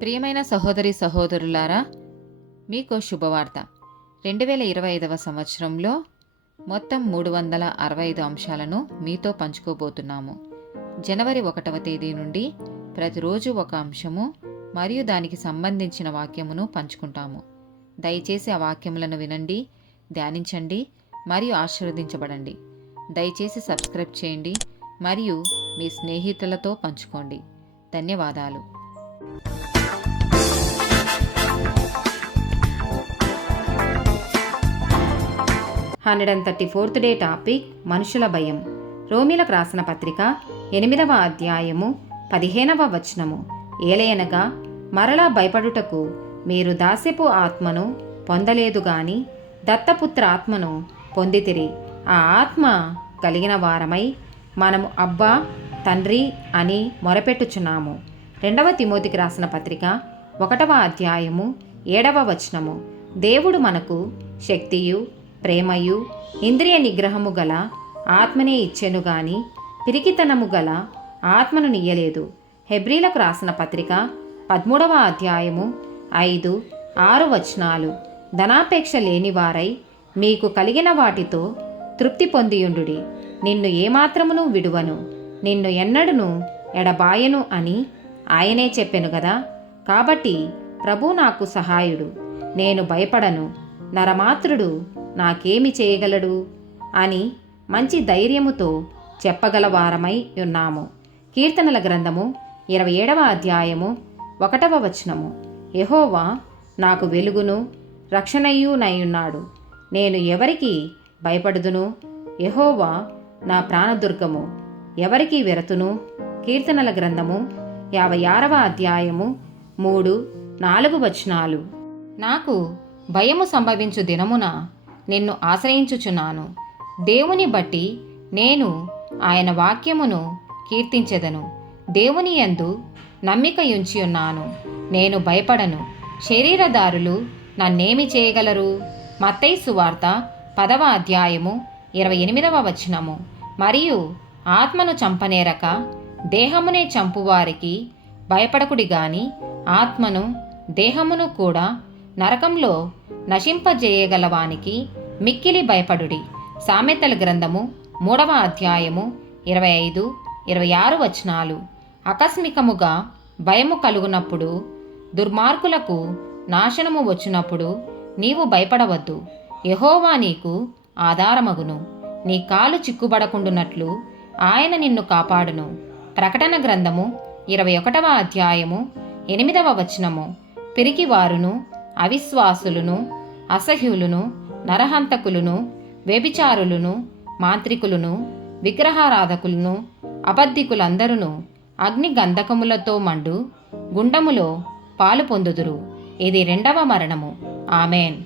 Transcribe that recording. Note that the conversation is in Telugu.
ప్రియమైన సహోదరి సహోదరులారా, మీకు శుభవార్త. 2025 సంవత్సరంలో మొత్తం 365 అంశాలను మీతో పంచుకోబోతున్నాము. జనవరి 1వ తేదీ నుండి ప్రతిరోజు ఒక అంశము మరియు దానికి సంబంధించిన వాక్యమును పంచుకుంటాము. దయచేసి ఆ వాక్యములను వినండి, ధ్యానించండి మరియు ఆశీర్వదించబడండి. దయచేసి సబ్స్క్రైబ్ చేయండి మరియు మీ స్నేహితులతో పంచుకోండి. ధన్యవాదాలు. 134th డే టాపిక్ మనుషుల భయం. రోమీలకు రాసిన పత్రిక 8వ అధ్యాయము 15వ వచనము. ఏలయనగా మరలా భయపడుటకు మీరు దాస్యపు ఆత్మను పొందలేదు గాని దత్తపుత్ర ఆత్మను పొందితిరి. ఆ ఆత్మ కలిగిన వారమై మనము అబ్బా తండ్రి అని మొరపెట్టుచున్నాము. 2వ తిమోతికి రాసిన పత్రిక 1వ అధ్యాయము 7వ వచనము. దేవుడు మనకు శక్తియు ప్రేమయు ఇంద్రియ నిగ్రహము గల ఆత్మనే ఇచ్చెను గాని పిరికితనము గల ఆత్మను నీయలేదు. హెబ్రీలకు రాసిన పత్రిక 13వ అధ్యాయము 5, 6 వచనాలు. ధనాపేక్ష లేనివారై మీకు కలిగిన వాటితో తృప్తి పొందియుండుడి. నిన్ను ఏమాత్రమును విడువను, నిన్ను ఎన్నడును ఎడబాయను అని ఆయనే చెప్పెను గదా. కాబట్టి ప్రభు నాకు సహాయుడు, నేను భయపడను, నరమాత్రుడు నాకేమి చేయగలడు అని మంచి ధైర్యముతో చెప్పగల వారమై ఉన్నాము. కీర్తనల గ్రంథము 27వ అధ్యాయము 1వ వచనము. యెహోవా నాకు వెలుగును రక్షణయునైయున్నాడు, నేను ఎవరికి భయపడుదును? యెహోవా నా ప్రాణదుర్గము, ఎవరికి వెరతును? కీర్తనల గ్రంథము 56వ అధ్యాయము 3, 4 వచనాలు. నాకు భయము సంభవించు దినమున నిన్ను ఆశ్రయించుచున్నాను. దేవుని బట్టి నేను ఆయన వాక్యమును కీర్తించెదను. దేవుని యందు నమ్మికయుంచి ఉన్నాను, నేను భయపడను. శరీరదారులు నన్నేమి చేయగలరు? మత్తయి సువార్త 10వ అధ్యాయము 28వ వచనము. మరియు ఆత్మను చంపనేరక దేహమునే చంపువారికి భయపడకుడి గాని ఆత్మను దేహమును కూడా నరకంలో నశింపజేయగలవానికి మిక్కిలి భయపడుడి. సామెతల గ్రంథము 3వ అధ్యాయము 25, 26 వచనాలు. ఆకస్మికముగా భయము కలుగునప్పుడు, దుర్మార్గులకు నాశనము వచ్చినప్పుడు నీవు భయపడవద్దు. యెహోవా నీకు ఆధారమగును, నీ కాలు చిక్కుబడకుండునట్లు ఆయన నిన్ను కాపాడును. ప్రకటన గ్రంథము 21వ అధ్యాయము 8వ వచనము. పిరికివారును అవిశ్వాసులను అసహ్యులను నరహంతకులను వ్యభిచారులను మాంత్రికులను విగ్రహారాధకులను అబద్ధికులందరూ అగ్ని గంధకములతో మండు గుండములో పాలు పొందుదురు. ఇది 2వ మరణము. ఆమెన్.